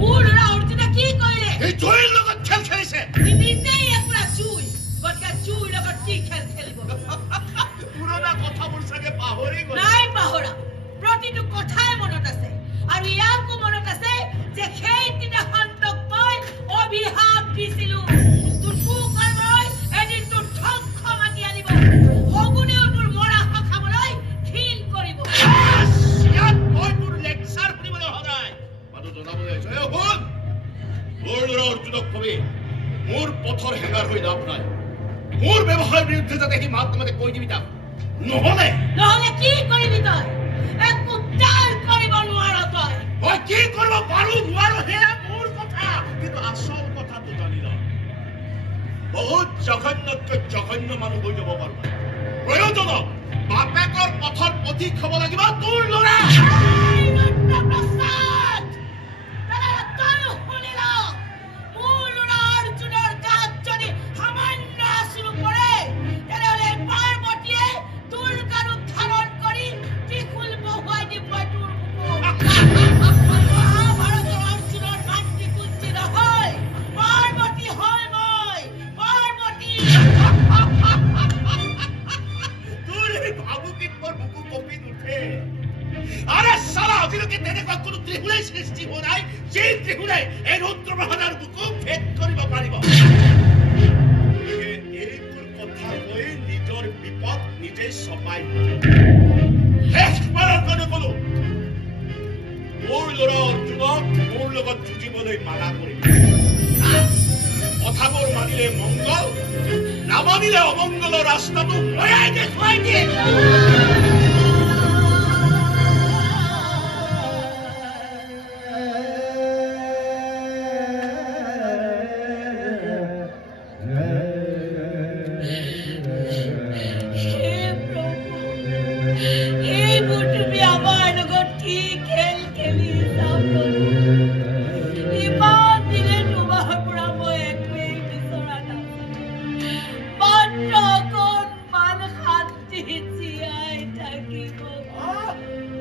মোৰ ল'ৰা অৰ্জুনে কি কৰিলে? এই জুইৰ লগত খেল খেলিছে। সি নিজেই একুৰা জুই, গতিকে জুইৰ লগত কি খেল খেলিব? পুৰণা কথাবোৰ চাগে পাহৰি গ'ল। নাই পাহৰা, প্ৰতিটো কথাই মনত আছে। আৰু ইয়াকো মনত আছে যে সেইদিনাখন তোক মই অভিশাপ দিছিলো। তোৰ কুকৰ্মই এদিন তোৰ ধ্বংস মাতি আনিব। শগুনেও তোৰ মৰা খাবলৈ ঘিণ কৰিব। ইয়াত মই তোৰ লেকচাৰ শুনিবলৈ অহা নাই। মানুহ জনাবলৈ আহিছো, শুন, মোৰ ল'ৰা অৰ্জুনক কবি মোৰ পথৰ হেঙাৰ হৈ লাভ নাই। মোৰ ব্যৱসায়ৰ বিৰুদ্ধে যাতে সি মাত নামাতে কৈ দিবি তাক। নহ'লে কি কৰিবি তই? একো ডাল কৰিব নোৱাৰ তই। মই কি কৰিব পাৰো নোৱাৰো সেয়া মোৰ কথা, কিন্তু আচল কথাটো জানি ল। বহুত জঘন্যতকৈ জঘন্য মানুহ হৈ যাব পাৰো। প্ৰয়োজনত বাপেকৰ পথৰ পথিক হ'ব লাগিব তোৰ ল'ৰা। আৰে সালা আজিলৈকে তেনেকুৱা কোনো ত্ৰিশূলেই সৃষ্টি হোৱা নাই যি ত্ৰিশূলে এই ৰুদ্ৰবাহনৰ বুকু ভেদ কৰিব পাৰিব। এইবোৰ কথা কৈ নিজৰ বিপদ নিজেই চপাই শেষবাৰৰ কাৰণে কলো, মোৰ ল'ৰা অৰ্জুনক মোৰ লগত যুঁজিবলৈ মানা কৰিম। কথাবোৰ মানিলে মংগল, নামানিলে অমংগলৰ ৰাস্তাটো ময়াই দেখুৱাই দিয়ে।